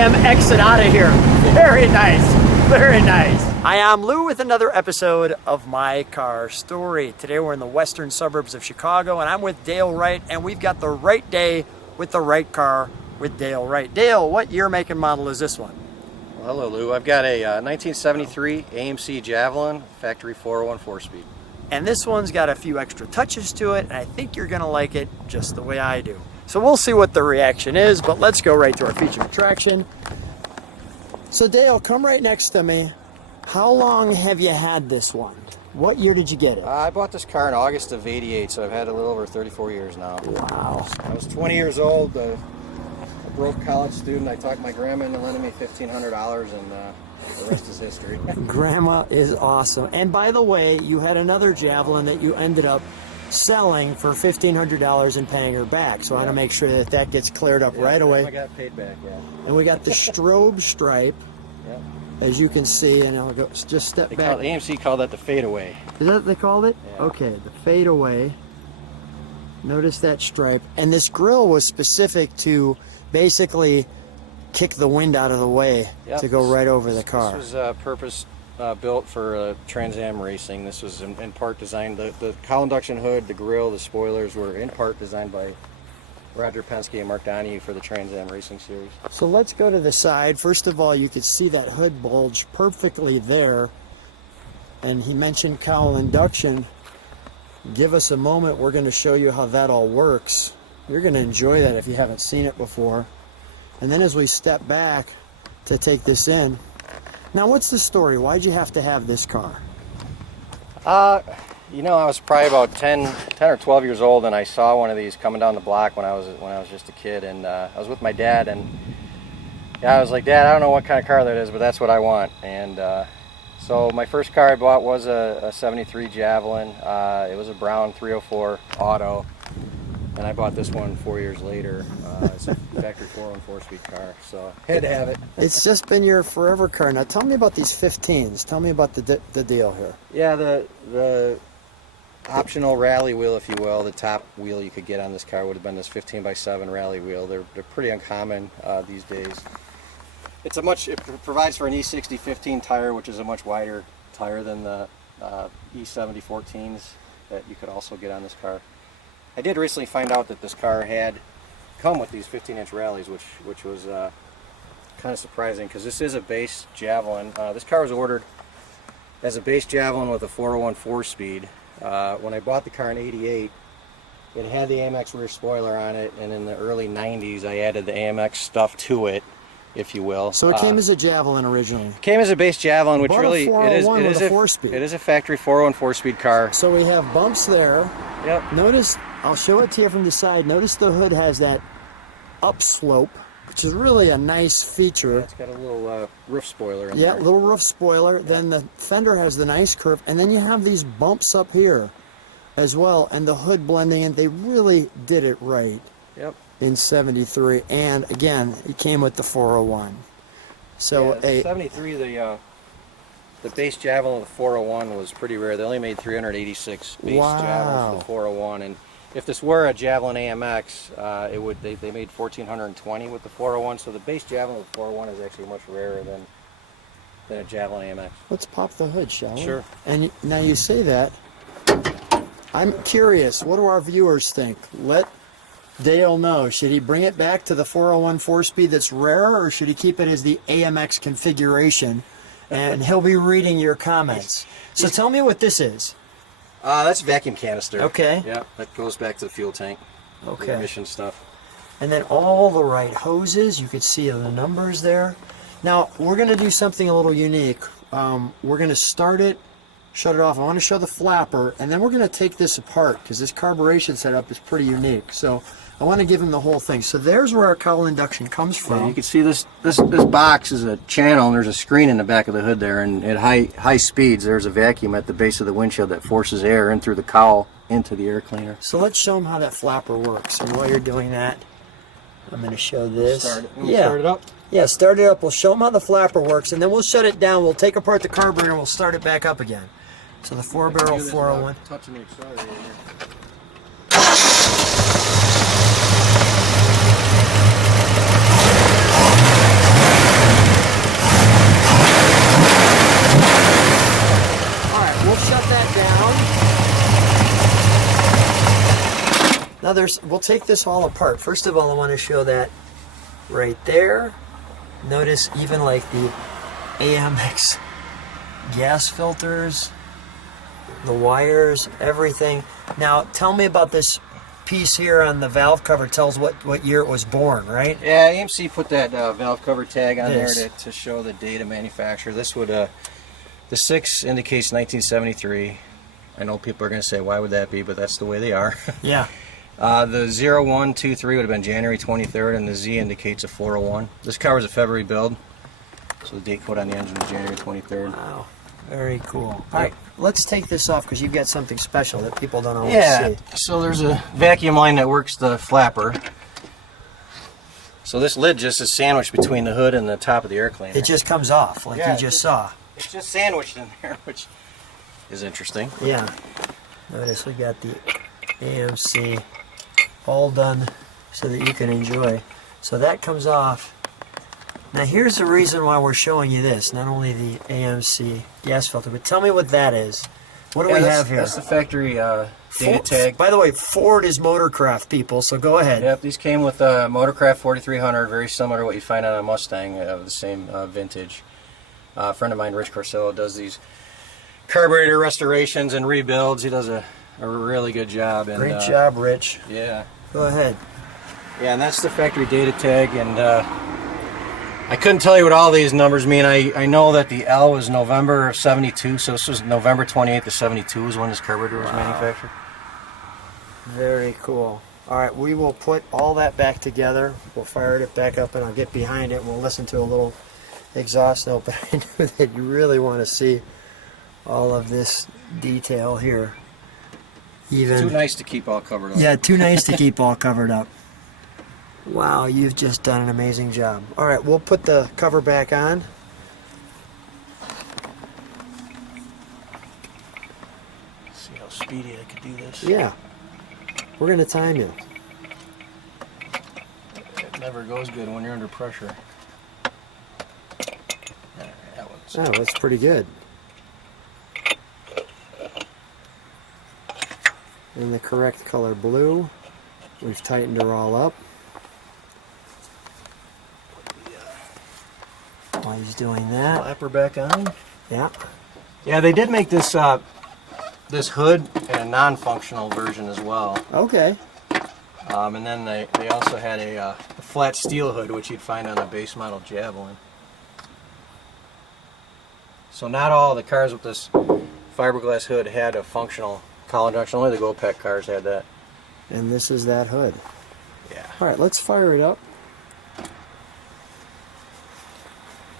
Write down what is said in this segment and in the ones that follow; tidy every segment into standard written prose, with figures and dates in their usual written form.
am exit out of here. Very nice, very nice. Hi, I'm Lou with another episode of My Car Story. Today we're in the western suburbs of Chicago, and I'm with Dale Wright, and we've got the right day with the right car with Dale Wright. Dale, what year, make, and model is this one? Well, hello, Lou. I've got a 1973 AMC Javelin, factory 401 4-speed. And this one's got a few extra touches to it, and I think you're gonna like it just the way I do. So we'll see what the reaction is, but let's go right to our feature attraction. So Dale, come right next to me. How long have you had this one? What year did you get it? I bought this car in August of '88, so I've had it a little over 34 years now. Wow. I was 20 years old, a broke college student. I talked my grandma into lending me $1,500, and the rest is history. Grandma is awesome. And by the way, you had another Javelin that you ended up selling for $1,500 and paying her back. So I want to make sure that that gets cleared up right away. I got paid back, yeah. And we got the strobe stripe, as you can see, and I'll go just step back. AMC called that the fadeaway. Is that what they called it? Yeah. Okay, the fadeaway. Notice that stripe. And this grill was specific to basically kick the wind out of the way to go right over the car. This was purpose built for Trans Am racing. This was in part designed, the cowl induction hood, the grill, the spoilers were in part designed by Roger Penske and Mark Donohue for the Trans Am Racing Series. So let's go to the side. First of all, you can see that hood bulge perfectly there. And he mentioned cowl induction. Give us a moment. We're going to show you how that all works. You're going to enjoy that if you haven't seen it before. And then as we step back to take this in. Now, what's the story? Why'd you have to have this car? You know, I was probably about 10 or 12 years old, and I saw one of these coming down the block when I was just a kid, and I was with my dad, and yeah, I was like, Dad, I don't know what kind of car that is, but that's what I want. And so my first car I bought was a 73 Javelin. It was a brown 304 auto, and I bought this one 4 years later. It's a factory 401 4-speed car, so had to have it. It's just been your forever car. Now tell me about these 15s. Tell me about the deal here. Yeah, the optional rally wheel, if you will, the top wheel you could get on this car would have been this 15x7 rally wheel. They're pretty uncommon these days. It provides for an E60 15 tire, which is a much wider tire than the E70 14s that you could also get on this car. I did recently find out that this car had come with these 15-inch rallies, which was kind of surprising because this is a base Javelin. This car was ordered as a base Javelin with a 401 4-speed. When I bought the car in '88, it had the AMX rear spoiler on it, and in the early '90s I added the AMX stuff to it, if you will. So it came as a Javelin originally. It came as a base Javelin, which really it is a factory 401 4-speed car. So we have bumps there. Yep. Notice, I'll show it to you from the side. Notice the hood has that upslope, which is really a nice feature. Yeah, it's got a little roof spoiler in there. there. Little roof spoiler. Yeah. Then the fender has the nice curve, and then you have these bumps up here as well, and the hood blending in. They really did it right. Yep. In '73, and again, it came with the 401. So yeah, 73, the base Javelin with the 401 was pretty rare. They only made 386 base Javelins with the 401, and if this were a Javelin AMX, they made 1,420 with the 401. So the base Javelin with the 401 is actually much rarer than a Javelin AMX. Let's pop the hood, shall we? Sure. And now you say that, I'm curious. What do our viewers think? Let Dale know. Should he bring it back to the 401 4-speed that's rare, or should he keep it as the AMX configuration? And he'll be reading your comments. So tell me what this is. That's a vacuum canister. Okay. Yeah, that goes back to the fuel tank. Okay. The emission stuff. And then all the right hoses. You can see the numbers there. Now, we're going to do something a little unique. We're going to start it, shut it off. I want to show the flapper, and then we're going to take this apart because this carburation setup is pretty unique. So I want to give him the whole thing. So there's where our cowl induction comes from. Yeah, you can see this box is a channel, and there's a screen in the back of the hood there, and at high speeds there's a vacuum at the base of the windshield that forces air in through the cowl into the air cleaner. So let's show him how that flapper works. And while you're doing that, I'm going to show this. Start it up? Yeah, start it up. We'll show him how the flapper works, and then we'll shut it down. We'll take apart the carburetor, and we'll start it back up again. So the 4-barrel 401. Touching the accelerator here. Now we'll take this all apart. First of all, I want to show that right there. Notice even like the AMX gas filters, the wires, everything. Now tell me about this piece here on the valve cover. Tells what year it was born, right? Yeah, AMC put that valve cover tag on there to show the date of manufacture. This would, the 6 indicates 1973. I know people are going to say, why would that be? But that's the way they are. Yeah. The 0123 would have been January 23rd, and the Z indicates a 401. This car was a February build, so the date code on the engine was January 23rd. Wow, very cool. All right, let's take this off because you've got something special that people don't always see. So there's a vacuum line that works the flapper. So this lid just is sandwiched between the hood and the top of the air cleaner. It just comes off, like you just saw. It's just sandwiched in there, which is interesting. Yeah. Notice we got the AMC all done so that you can enjoy. So that comes off. Now here's the reason why we're showing you this. Not only the AMC gas filter, but tell me what that is. What do we have here? That's the factory data tag. By the way, Ford is Motorcraft, people, so go ahead. Yep, these came with a Motorcraft 4300, very similar to what you find on a Mustang of the same vintage. A friend of mine, Rich Corsillo, does these carburetor restorations and rebuilds. He does a really good job. And, great job, Rich. Yeah. Go ahead. Yeah, and that's the factory data tag, and I couldn't tell you what all these numbers mean. I know that the L was November of 72, so this was November 28th of 72 is when this carburetor was manufactured. Very cool. All right, we will put all that back together. We'll fire it back up, and I'll get behind it. We'll listen to a little exhaust note, but I knew that you really want to see all of this detail here. It's too nice to keep all covered up. Yeah, too nice to keep all covered up. Wow, you've just done an amazing job. All right, we'll put the cover back on. See how speedy I could do this? Yeah. We're going to time you. It never goes good when you're under pressure. Oh, that's pretty good. In the correct color blue. We've tightened her all up. While he's doing that. Flapper back on. Yeah. Yeah, they did make this this hood in a non-functional version as well. Okay. And then they also had a flat steel hood, which you'd find on a base model Javelin. So not all the cars with this fiberglass hood had a functional collar junction. Only the Go-Pack cars had that. And this is that hood. Yeah. All right, let's fire it up.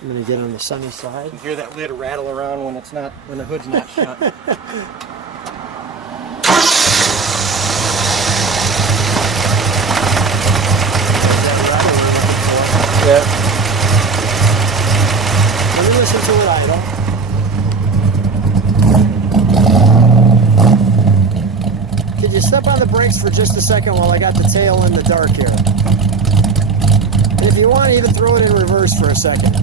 I'm going to get on the sunny side. You can hear that lid rattle around when the hood's not shut. Yeah. Let me listen to it idle. Could you step on the brakes for just a second while I got the tail in the dark here? And if you want, even throw it in reverse for a second.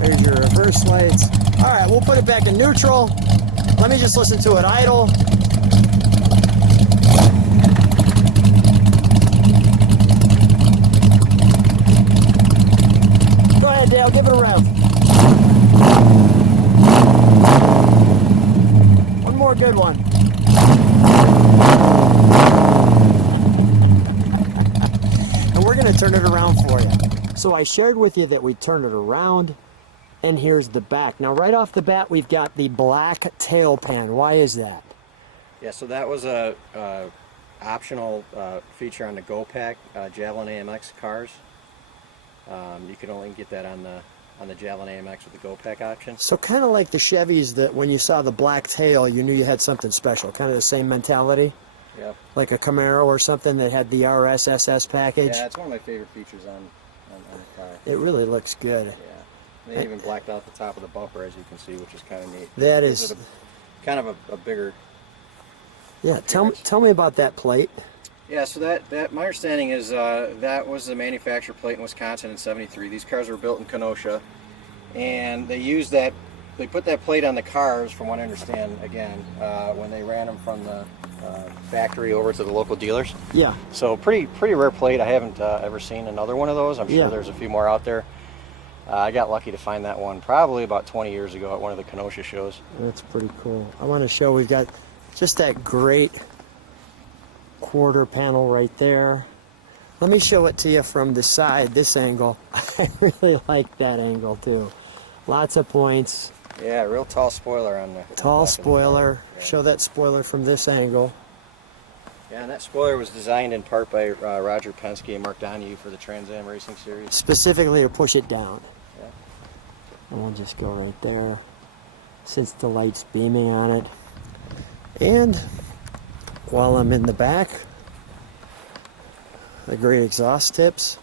There's your reverse lights. All right, we'll put it back in neutral. Let me just listen to it idle. Go ahead, Dale, give it a rev. One more good one. And we're going to turn it around for you. So I shared with you that we turn it around. And here's the back. Now, right off the bat, we've got the black tail pan. Why is that? Yeah, so that was a optional feature on the Go-Pack Javelin AMX cars. You could only get that on the Javelin AMX with the Go-Pack option. So kind of like the Chevys that when you saw the black tail, you knew you had something special. Kind of the same mentality? Yeah. Like a Camaro or something that had the RSSS package? Yeah, it's one of my favorite features on the car. It really looks good. Yeah. They even blacked out the top of the bumper, as you can see, which is kind of neat. That is kind of a bigger. Yeah, tell me about that plate. Yeah, so that my understanding is that was the manufacturer plate in Wisconsin in '73. These cars were built in Kenosha, and they used that. They put that plate on the cars, from what I understand, again, when they ran them from the factory over to the local dealers. Yeah. So pretty rare plate. I haven't ever seen another one of those. I'm sure there's a few more out there. I got lucky to find that one probably about 20 years ago at one of the Kenosha shows. That's pretty cool. I want to show we've got just that great quarter panel right there. Let me show it to you from the side, this angle. I really like that angle too. Lots of points. Yeah, real tall spoiler on there. Tall spoiler. Yeah. Show that spoiler from this angle. Yeah, and that spoiler was designed in part by Roger Penske and Mark Donohue for the Trans Am Racing Series. Specifically to push it down. Yeah. And we'll just go right there, since the light's beaming on it. And while I'm in the back, the great exhaust tips,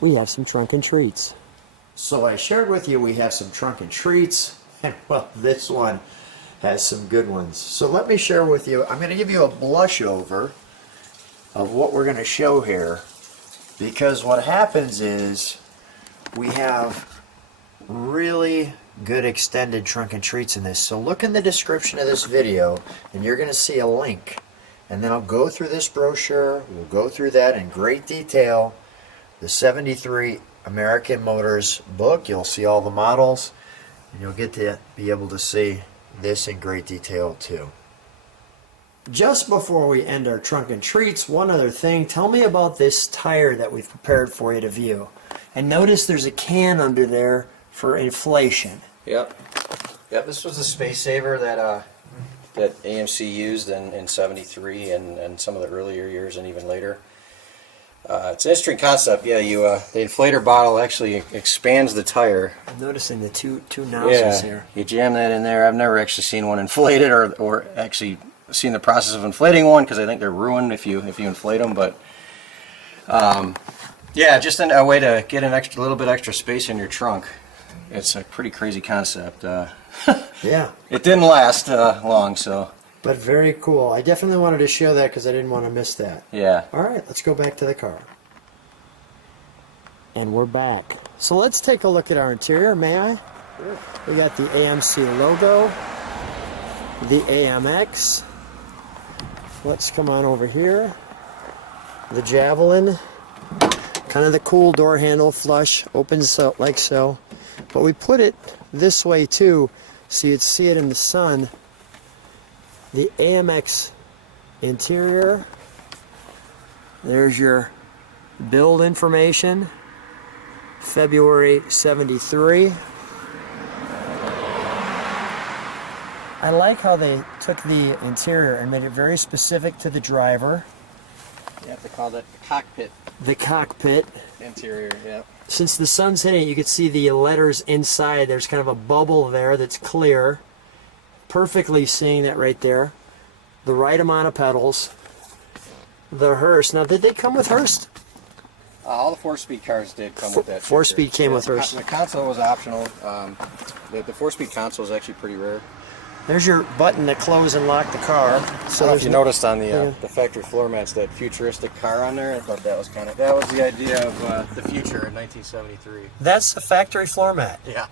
we have some trunk and treats. So I shared with you we have some trunk and treats, and well, this one has some good ones. So let me share with you, I'm going to give you a blush over of what we're going to show here, because what happens is we have really good extended trunk and treats in this. So look in the description of this video and you're going to see a link, and then I'll go through this brochure. We'll go through that in great detail. The 73 American Motors book, you'll see all the models, and you'll get to be able to see this in great detail too. Just before we end our trunk and treats, one other thing. Tell me about this tire that we've prepared for you to view. And notice there's a can under there for inflation. Yep. This was the space saver that that AMC used in '73 and some of the earlier years and even later. It's an interesting concept. Yeah, the inflator bottle actually expands the tire. I'm noticing the two nozzles here. You jam that in there. I've never actually seen one inflated or actually seen the process of inflating one, because I think they're ruined if you inflate them. But yeah, just a way to get an little bit extra space in your trunk. It's a pretty crazy concept. Yeah. It didn't last long, so. But very cool. I definitely wanted to show that because I didn't want to miss that. Yeah. All right, let's go back to the car. And we're back. So let's take a look at our interior, may I? Sure. We got the AMC logo, the AMX. Let's come on over here. The Javelin. Kind of the cool door handle, flush, opens up like so. But we put it this way too, so you'd see it in the sun. The AMX interior. There's your build information. February '73. I like how they took the interior and made it very specific to the driver. You have to call that the cockpit. The cockpit. Interior, yeah. Since Since the sun's hitting it, you can see the letters inside. There's kind of a bubble there that's clear. Perfectly seeing that right there. The right amount of pedals. The hearse. Now, did they come with hearse? All the 4-speed cars did come with that. 4-speed came with hearse. The console was optional. The 4-speed console is actually pretty rare. There's your button to close and lock the car. So I don't know if there's you no- noticed on the factory floor mats that futuristic car on there. I thought that was that was the idea of the future in 1973. That's the factory floor mat. Yeah.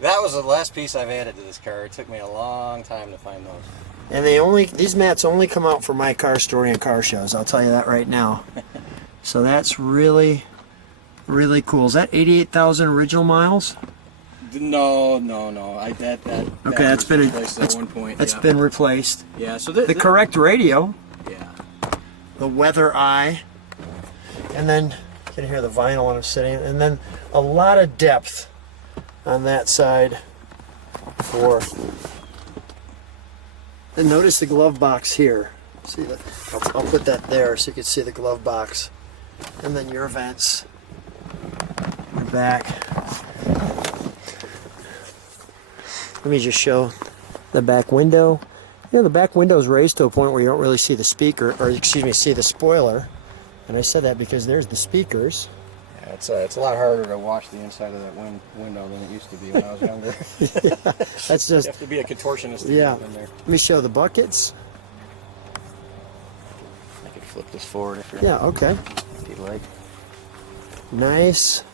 That was the last piece I've added to this car. It took me a long time to find those. And these mats only come out for my car story and car shows. I'll tell you that right now. So that's really, really cool. Is that 88,000 original miles? No. Okay, that's been replaced at one point. That's been replaced. Yeah. So The correct radio, Yeah. the weather eye, and then you can hear the vinyl when I'm sitting, and then a lot of depth on that side for. And notice the glove box here. See that? I'll put that there so you can see the glove box, and then your vents. Your back. Let me just show the back window. You know, the back window is raised to a point where you don't really see the speaker, or excuse me, see the spoiler. And I said that because there's the speakers. Yeah, it's a lot harder to wash the inside of that window than it used to be when I was younger. Yeah, that's just. You have to be a contortionist to Yeah. get in there. Let me show the buckets. I could flip this forward if Yeah, okay. you'd like. Nice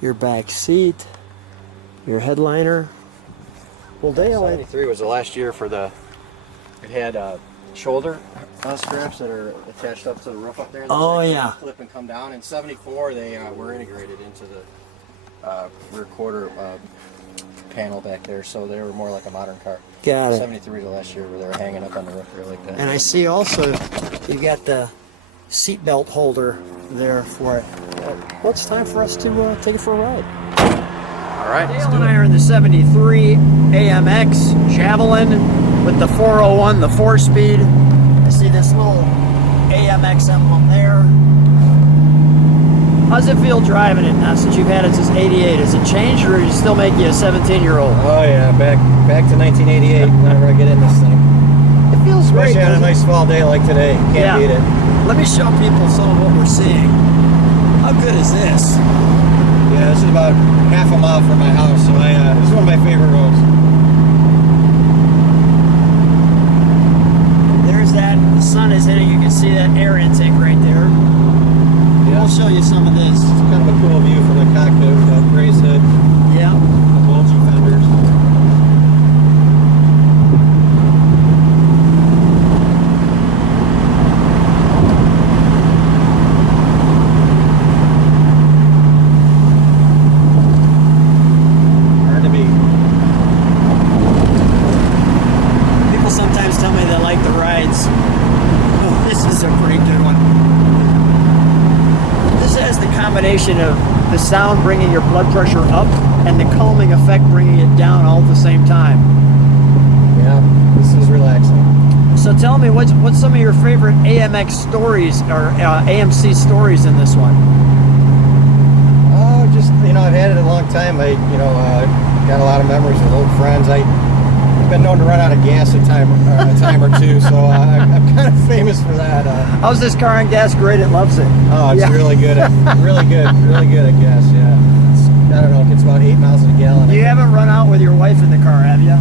your back seat, your headliner. Well, Dale, 73 was the last year for the. It had shoulder straps that are attached up to the roof up there. Oh, Those yeah. Flip and come down. In 74, they were integrated into the rear quarter panel back there, so they were more like a modern car. got it. 73 the last year where they were hanging up on the roof there like that. And I see also you got the seatbelt holder there for it. Well, it's time for us to take it for a ride. All right, Dale and I are in the 73 AMX Javelin with the 401, the 4-speed. I see this little AMX emblem there. How's it feel driving it now since you've had it since '88? Has it changed or does it still make you a 17-year-old? Oh yeah, back to 1988 whenever I get in this thing. It feels great. Especially on a nice fall day like today. Can't beat it. Let me show people some of what we're seeing. How good is this? Yeah, this is about half a mile from my house, so this is one of my favorite roads. There's that. The sun is hitting. You can see that air intake right there. Yeah. I'll show you some of this. It's kind of a cool view from the cockpit with that raised hood, Yeah. the bulgy fenders. Hard to beat. People sometimes tell me they like the rides. Oh, this is a pretty good one. This has the combination of the sound bringing your blood pressure up and the calming effect bringing it down all at the same time. Yeah, this is relaxing. So tell me, what's some of your favorite AMX stories or AMC stories in this one? Oh, just, I've had it a long time. I got a lot of memories with old friends. I've been known to run out of gas a time or two, so I'm kind of famous for that. How's this car on gas? Great, it loves it. Oh, it's Yeah. really good. Really good at gas. Yeah. I don't know. It gets about 8 miles a gallon. You haven't run out with your wife in the car, have you?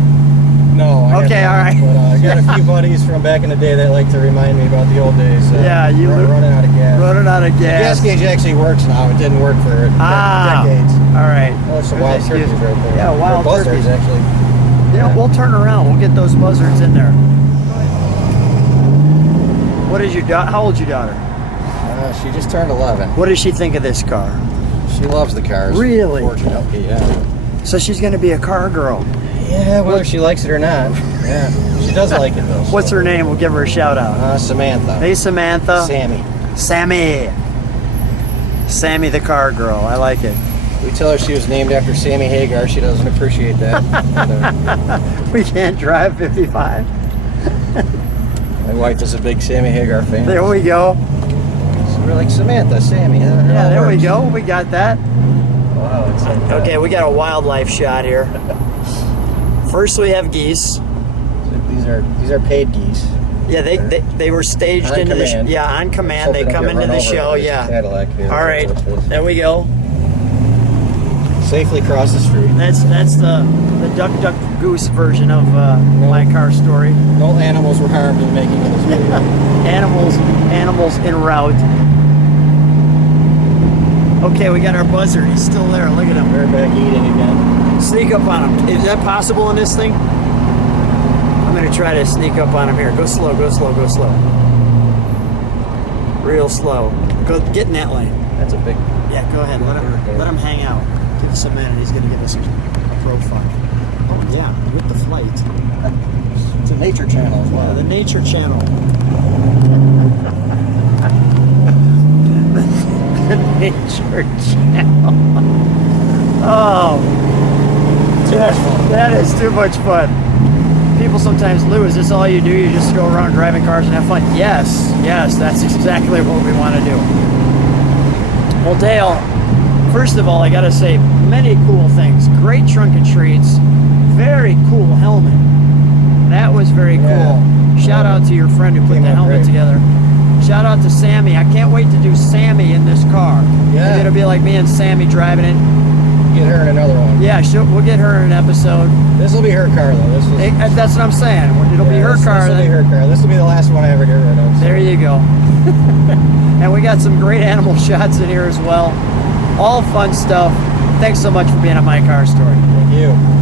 No. Okay, all right. But I got a few buddies from back in the day that like to remind me about the old days. Yeah, you running out of gas. Running out of The gas gas. gauge actually works now. It didn't work for decades. All right. Oh, there's some wild turkeys right there. Yeah, wild Or buzzards, turkeys. actually. Yeah, we'll turn around. We'll get those buzzards in there. What is your daughter? How old's your daughter? She just turned 11. What does she think of this car? She loves the cars. Really? Fortunately, yeah. So she's going to be a car girl. Yeah, whether she likes it or not. Yeah. She does like it, though. What's her name? We'll give her a shout out. Samantha. Hey, Samantha. Sammy. Sammy the car girl. I like it. We tell her she was named after Sammy Hagar. She doesn't appreciate that. We can't drive 55. My wife is a big Sammy Hagar fan. There we go. So we're like, Samantha, Sammy. Yeah, there we go. We got that. Wow, it's like that. Okay, we got a wildlife shot here. First, we have geese. So these are paid geese. Yeah, they were staged On into the command. on command. They Hope come don't get into run the over show. by this Yeah. Cadillac here. All right, That's what it is. there we go. Safely cross the street. That's the duck duck goose version of my car story. No animals were harmed in making of this video. Animals en route. Okay, we got our buzzard. He's still there. Look at him. They're back eating again. Sneak up on him. Is that possible in this thing? I'm gonna try to sneak up on him here. Go slow. Go slow. Go slow. Real slow. Go get in that lane. That's a big. Yeah, go ahead. Let him hang out. Give us a minute. He's gonna give us a profile. Oh yeah, with the flight. It's a nature channel as well. The Nature Channel. The Nature Channel. Oh, that is too much fun. People sometimes, Lou, is this all you do? You just go around driving cars and have fun? Yes, that's exactly what we want to do. Well, Dale, first of all, I gotta say, many cool things. Great trunk and treats. Very cool helmet. That was very cool. Shout out to your friend who put the helmet together. Shout out to Sammy. I can't wait to do Sammy in this car. Yeah. It'll be like me and Sammy driving it. Get her in another one. Yeah, we'll get her in an episode. This will be her car, though. That's what I'm saying. It'll be her car. This will be her car. This will be the last one I ever get rid of. So. There you go. And we got some great animal shots in here as well. All fun stuff. Thanks so much for being on My Car Story. Thank you.